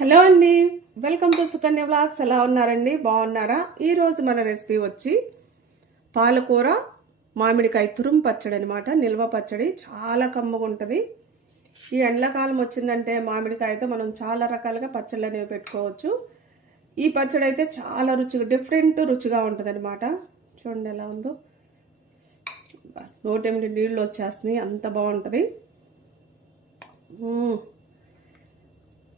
Hello అండి. Welcome to Sukanya blogs ఎలా ఉన్నారండి? బాగున్నారా? ఈరోజు మన రెసిపీ వచ్చి పాలకూర మామిడికాయ తురుం పచ్చడి అనమాట నిల్వ పచ్చడి చాలా కమ్మగా ఉంటుంది. ఈ ఎండాకాలం వచ్చిందంటే మామిడికాయతో మనం చాలా రకాలుగా పచ్చళ్ళు అనేవి పెట్టుకోవచ్చు. ఈ పచ్చడి అయితే చాలా రుచిగా డిఫరెంట్ రుచిగా ఉంటుంది అనమాట చూడండి ఎలా ఉందో. నోటెమిటి నీళ్ళు వచ్చేస్తున్నాయి. అంత బాగుంటుంది.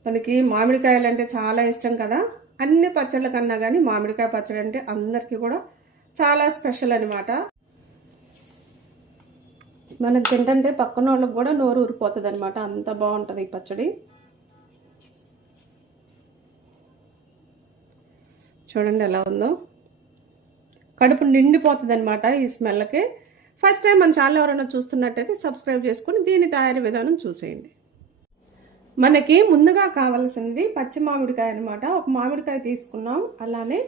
మనకి మామిడికాయలు అంటే చాలా ఇష్టం కదా. అన్ని పచ్చళ్ళ కన్నా కానీ మామిడికాయ పచ్చడి అంటే అందరికీ కూడా చాలా స్పెషల్ అనమాట మనకు తింటంటే పక్కన వాళ్ళకి కూడా నోరు ఊరిపోతుంది అనమాట అంత బాగుంటుంది ఈ పచ్చడి. చూడండి ఎలా ఉందో. కడుపు నిండిపోతుంది అనమాట ఈ స్మెల్కి. ఫస్ట్ టైం మన ఛానల్ ఎవరైనా చూస్తున్నట్టయితే సబ్స్క్రైబ్ చేసుకుని దీని తయారీ విధానం చూసేయండి. మనకి ముందుగా కావాల్సింది పచ్చి మామిడికాయ అనమాట ఒక మామిడికాయ తీసుకున్నాం. అలానే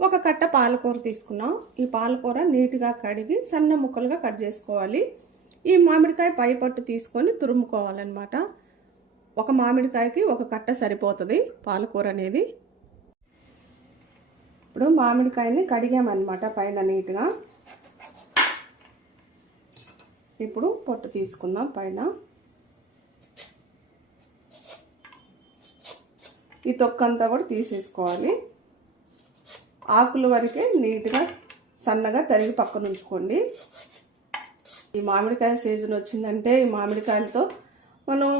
ఒక కట్ట పాలకూర తీసుకున్నాం. ఈ పాలకూర నీట్గా కడిగి సన్న ముక్కలుగా కట్ చేసుకోవాలి. ఈ మామిడికాయ పై పట్టు తీసుకొని తురుముకోవాలన్నమాట. ఒక మామిడికాయకి ఒక కట్ట సరిపోతుంది పాలకూర అనేది. ఇప్పుడు మామిడికాయని కడిగామన్నమాట పైన నీట్గా. ఇప్పుడు పొట్టు తీసుకుందాం పైన. ఈ తొక్కంతా కూడా తీసేసుకోవాలి. ఆకుల వరకే నీట్గా సన్నగా తరిగి పక్కన ఉంచుకోండి. ఈ మామిడికాయ సీజన్ వచ్చిందంటే ఈ మామిడికాయలతో మనం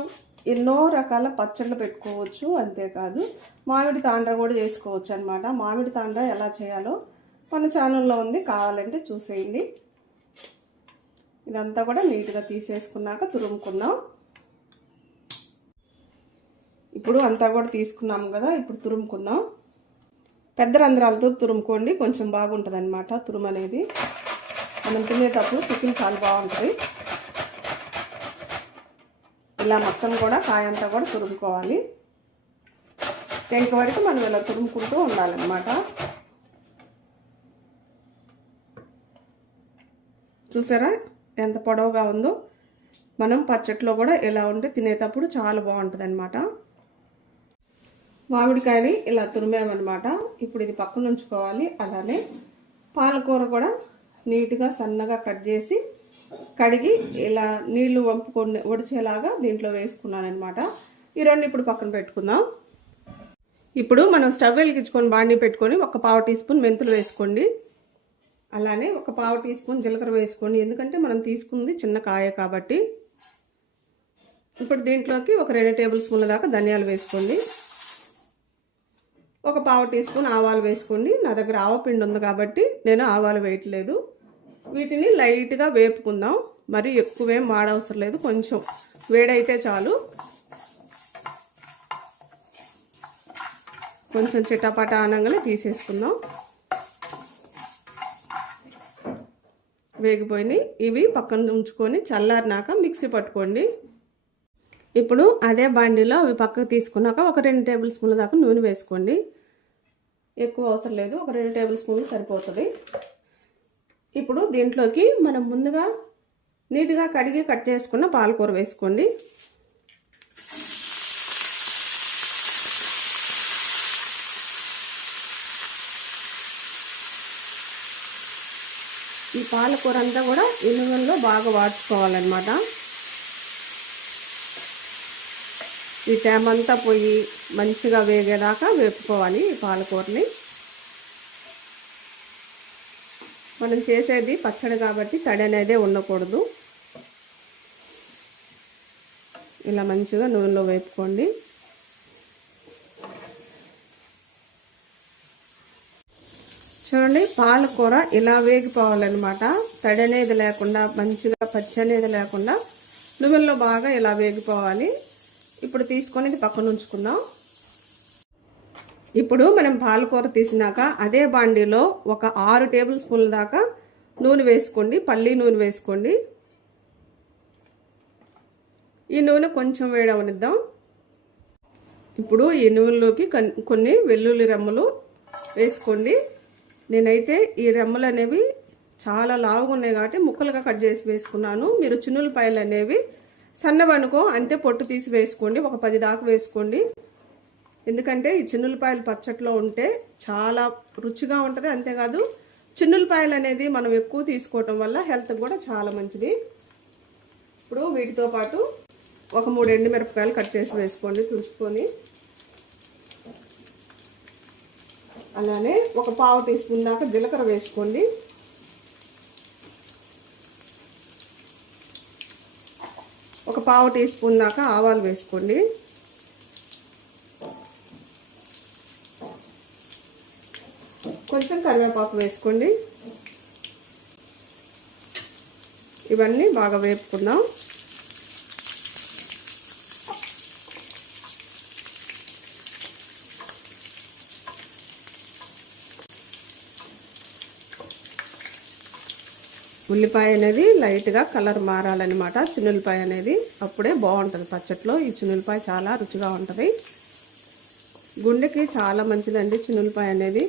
ఎన్నో రకాల పచ్చళ్ళు పెట్టుకోవచ్చు అంతేకాదు మామిడి తాండ్ర కూడా చేసుకోవచ్చు అనమాట మామిడి తాండ్ర ఎలా చేయాలో మన ఛానల్లో ఉంది కావాలంటే చూసేయండి. ఇదంతా కూడా నీట్గా తీసేసుకున్నాక తురుముకుందాం. ఇప్పుడు అంతా కూడా తీసుకున్నాం కదా ఇప్పుడు తురుముకుందాం. పెద్ద రంధ్రాలతో తురుముకోండి కొంచెం బాగుంటుంది అనమాట తురుము అనేది. మనం తినేటప్పుడు టిఫిన్ చాలా బాగుంటుంది. ఇలా మొత్తం కూడా కాయంతా కూడా తురుముకోవాలి. టెంక వరకు మనం ఇలా తురుముకుంటూ ఉండాలన్నమాట. చూసారా ఎంత పొడవుగా ఉందో? మనం పచ్చట్లో కూడా ఎలా ఉంటే తినేటప్పుడు చాలా బాగుంటుంది మామిడికాయని ఇలా తురిమామన్నమాట. ఇప్పుడు ఇది పక్కన ఉంచుకోవాలి. అలానే పాలకూర కూడా నీట్గా సన్నగా కట్ చేసి కడిగి ఇలా నీళ్ళు వంపుకొని ఒడిచేలాగా దీంట్లో వేసుకున్నాను అనమాట ఈ రెండు ఇప్పుడు పక్కన పెట్టుకుందాం. ఇప్పుడు మనం స్టవ్ వెలిగించుకొని బాండి పెట్టుకొని ఒక పావు టీ స్పూన్ మెంతులు వేసుకోండి. అలానే ఒక పావు టీ స్పూన్ జీలకర్ర వేసుకోండి. ఎందుకంటే మనం తీసుకుంది చిన్న కాయ కాబట్టి. ఇప్పుడు దీంట్లోకి ఒక రెండు టేబుల్ స్పూన్ల దాకా ధనియాలు వేసుకోండి. ఒక పావు టీ స్పూన్ ఆవాలు వేసుకోండి. నా దగ్గర ఆవపిండి ఉంది కాబట్టి నేను ఆవాలు వేయట్లేదు. వీటిని లైట్గా వేపుకుందాం. మరి ఎక్కువేం మాడవసరం లేదు. కొంచెం వేడైతే చాలు. కొంచెం చిటపట అనగానే తీసేసుకుందాం. వేగిపోయినాయి. ఇవి పక్కన ఉంచుకొని చల్లారినాక మిక్సీ పట్టుకోండి. ఇప్పుడు అదే బండిలో అవి పక్కకు తీసుకున్నాక ఒక రెండు టేబుల్ స్పూన్ల దాకా నూనె వేసుకోండి. ఎక్కువ అవసరం లేదు. ఒక రెండు టేబుల్ స్పూన్లు సరిపోతుంది. ఇప్పుడు దీంట్లోకి మనం ముందుగా నీట్గా కడిగి కట్ చేసుకున్న పాలకూర వేసుకోండి. ఈ పాలకూర అంతా కూడా ఈ బాగా వాడుకోవాలన్నమాట. ఈ తేమంతా పోయి మంచిగా వేగేదాకా వేపుకోవాలి ఈ పాలకూరని. మనం చేసేది పచ్చడి కాబట్టి తడి అనేది ఉండకూడదు. ఇలా మంచిగా నూనెలో వేపుకోండి. చూడండి పాలకూర ఇలా వేగిపోవాలన్నమాట. తడి అనేది లేకుండా మంచిగా పచ్చి అనేది లేకుండా నువ్వుల్లో బాగా ఇలా వేగిపోవాలి. ఇప్పుడు తీసుకొని ఇది పక్కన ఉంచుకుందాం ఇప్పుడు మనం పాలకూర తీసినాక అదే బాండీలో ఒక ఆరు టేబుల్ స్పూన్ల దాకా నూనె వేసుకోండి. పల్లి నూనె వేసుకోండి. ఈ నూనె కొంచెం వేడవనిద్దాం. ఇప్పుడు ఈ నూనెలోకి కొన్ని వెల్లుల్లి రెమ్మలు వేసుకోండి. నేనైతే ఈ రెమ్మలు అనేవి చాలా లావుగా ఉన్నాయి కాబట్టి ముక్కలుగా కట్ చేసి వేసుకున్నాను. మీరు చిన్నులపాయలు అనేవి సన్నవనుకో అంతే పొట్టు తీసి వేసుకోండి ఒక పది దాకా వేసుకోండి. ఎందుకంటే ఈ చిన్నులపాయలు పచ్చట్లో ఉంటే చాలా రుచిగా ఉంటుంది అంతేకాదు చిన్నులపాయలు అనేది మనం ఎక్కువ తీసుకోవటం వల్ల హెల్త్ కూడా చాలా మంచిది. ఇప్పుడు వీటితో పాటు ఒక మూడు ఎండుమిరపకాయలు కట్ చేసి వేసుకోండి తుంచుకొని. అలానే ఒక పావు తీసుకున్నాక జీలకర్ర వేసుకోండి. పావు టీ స్పూన్ దాకా ఆవాలు వేసుకోండి. కొంచెం కరివేపాకు వేసుకోండి. ఇవన్నీ బాగా వేపుకుందాం. ఉల్లిపాయ అనేది లైట్గా కలర్ మారాలన్నమాట. చిన్నులపాయ అనేది అప్పుడే బాగుంటుంది పచ్చట్లో. ఈ చిన్నులపాయ చాలా రుచిగా ఉంటుంది. గుండెకి చాలా మంచిదండి చిన్నులపాయ అనేది.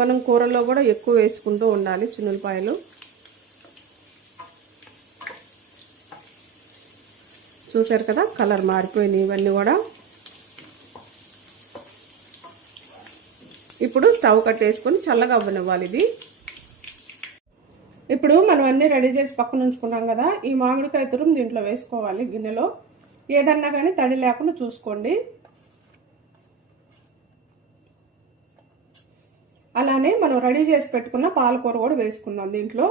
మనం కూరల్లో కూడా ఎక్కువ వేసుకుంటూ ఉండాలి చిన్నులపాయలు చూసారు కదా కలర్ మారిపోయినాయి ఇవన్నీ కూడా. ఇప్పుడు స్టవ్ కట్టేసుకొని చల్లగా అవ్వనివ్వాలి ఇది. ఇప్పుడు మనం అన్నీ రెడీ చేసి పక్కన ఉంచుకున్నాం కదా ఈ మామిడికాయ తురుము దీంట్లో వేసుకోవాలి గిన్నెలో. ఏదన్నా కానీ తడి లేకుండా చూసుకోండి. అలానే మనం రెడీ చేసి పెట్టుకున్న పాలకూర కూడా వేసుకుందాం దీంట్లో.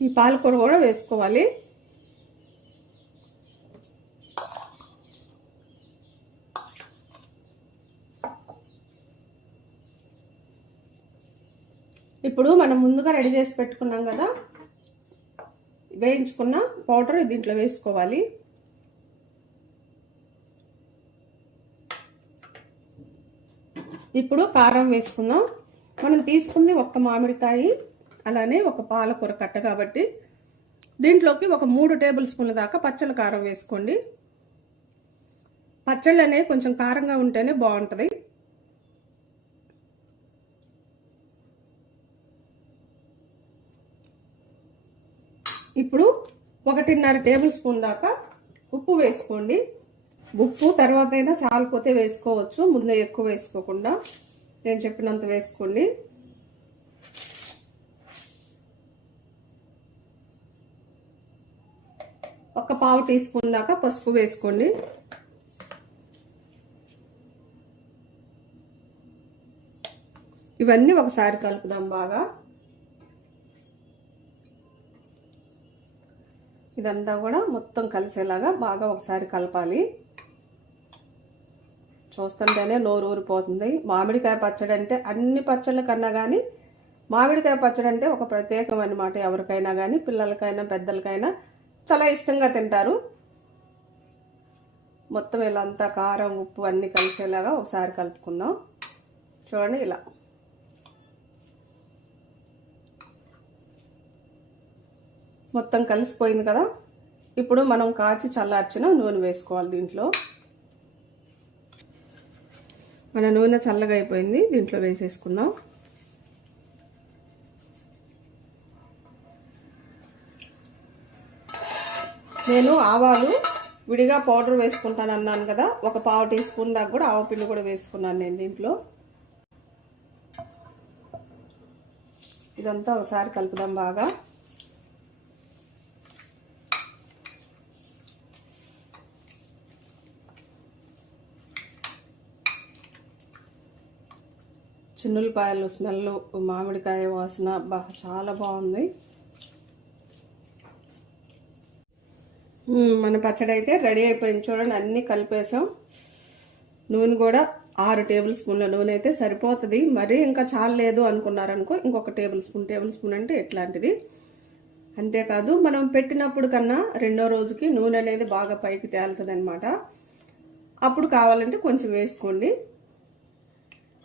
ఈ పాలకూర కూడా వేసుకోవాలి. ఇప్పుడు మనం ముందుగా రెడీ చేసి పెట్టుకున్నాం కదా వేయించుకున్న పౌడర్ దీంట్లో వేసుకోవాలి. ఇప్పుడు కారం వేసుకుందాం. మనం తీసుకుంది ఒక మామిడికాయ అలానే ఒక పాలకూర కట్ట కాబట్టి దీంట్లోకి ఒక మూడు టేబుల్ స్పూన్ల దాకా పచ్చళ్ళ కారం వేసుకోండి. పచ్చళ్ళు అనేవి కొంచెం కారంగా ఉంటేనే బాగుంటుంది ఇప్పుడు ఒకటిన్నర టేబుల్ స్పూన్ దాకా ఉప్పు వేసుకోండి. ఉప్పు తర్వాత అయినా చాలిపోతే వేసుకోవచ్చు ముందే ఎక్కువ వేసుకోకుండా. నేను చెప్పినంత వేసుకోండి. ఒక పావు టీ స్పూన్ దాకా పసుపు వేసుకోండి. ఇవన్నీ ఒకసారి కలుపుదాం బాగా. ఇదంతా కూడా మొత్తం కలిసేలాగా బాగా ఒకసారి కలపాలి. చూస్తుంటేనే నోరు ఊరిపోతుంది. మామిడికాయ పచ్చడి అంటే అన్ని పచ్చళ్ళ కన్నా కానీ మామిడికాయ పచ్చడి అంటే ఒక ప్రత్యేకం అనమాట ఎవరికైనా కానీ పిల్లలకైనా పెద్దలకైనా చాలా ఇష్టంగా తింటారు. మొత్తం ఇలా అంతా కారం ఉప్పు అన్నీ కలిసేలాగా ఒకసారి కలుపుకుందాం. చూడండి ఇలా. మొత్తం కలిసిపోయింది కదా? ఇప్పుడు మనం కాచి చల్లార్చిన నూనె వేసుకోవాలి దీంట్లో. మన నూనె చల్లగా అయిపోయింది దీంట్లో వేసేసుకుందాం. నేను ఆవాలు విడిగా పౌడర్ వేసుకుంటాను అన్నాను కదా ఒక పావు టీ స్పూన్ దాకా కూడా ఆవు పిండి కూడా వేసుకున్నాను నేను దీంట్లో. ఇదంతా ఒకసారి కలుపుదాం బాగా. చిన్నులపాయలు స్మెల్ మామిడికాయ వాసన బా చాలా బాగుంది. మన పచ్చడి అయితే రెడీ అయిపోయింది. చూడండి అన్నీ కలిపేసాం. నూనె కూడా ఆరు టేబుల్ స్పూన్ల నూనె అయితే సరిపోతుంది. మరీ ఇంకా చాలా లేదు అనుకున్నారనుకో ఇంకొక టేబుల్ స్పూన్ టేబుల్ స్పూన్ అంటే ఎట్లాంటిది? అంతేకాదు మనం పెట్టినప్పుడు కన్నా రెండో రోజుకి నూనె అనేది బాగా పైకి తేలుతుంది అప్పుడు కావాలంటే కొంచెం వేసుకోండి.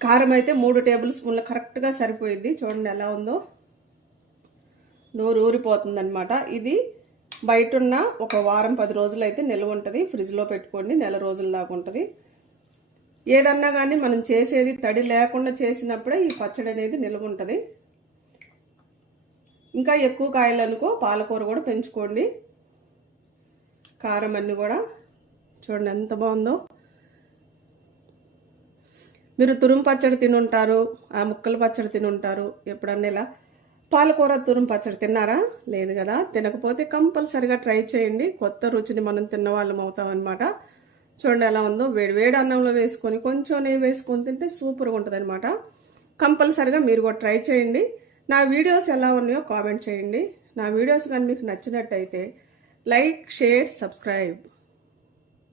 కారం అయితే మూడు టేబుల్ స్పూన్లు కరెక్ట్గా సరిపోయింది చూడండి ఎలా ఉందో. నోరు ఊరిపోతుంది అనమాట ఇది బయట ఉన్న ఒక వారం పది రోజులు అయితే నిల్వ ఉంటుంది. ఫ్రిడ్జ్లో పెట్టుకోండి. నెల రోజుల దాకా ఉంటుంది. ఏదన్నా కానీ మనం చేసేది తడి లేకుండా చేసినప్పుడే ఈ పచ్చడి అనేది నిల్వ ఉంటుంది. ఇంకా ఎక్కువ కాయలు అనుకో పాలకూర కూడా పెంచుకోండి. కారం అన్నీ కూడా. చూడండి ఎంత బాగుందో. మీరు తురుము పచ్చడి తినుంటారు ఆ ముక్కల పచ్చడి తినుంటారు. ఎప్పుడన్నా ఇలా పాలకూర తురుము పచ్చడి తిన్నారా? లేదు కదా. తినకపోతే కంపల్సరిగా ట్రై చేయండి. కొత్త రుచిని మనం తిన్న వాళ్ళం అవుతాం అనమాట చూడండి ఎలా ఉందో. వేడి వేడి అన్నంలో వేసుకొని కొంచెం నెయ్యి వేసుకొని తింటే సూపర్గా ఉంటుంది అనమాట కంపల్సరిగా మీరు కూడా ట్రై చేయండి. నా వీడియోస్ ఎలా ఉన్నాయో కామెంట్ చేయండి. నా వీడియోస్ కానీ మీకు నచ్చినట్టయితే లైక్ షేర్ సబ్స్క్రైబ్.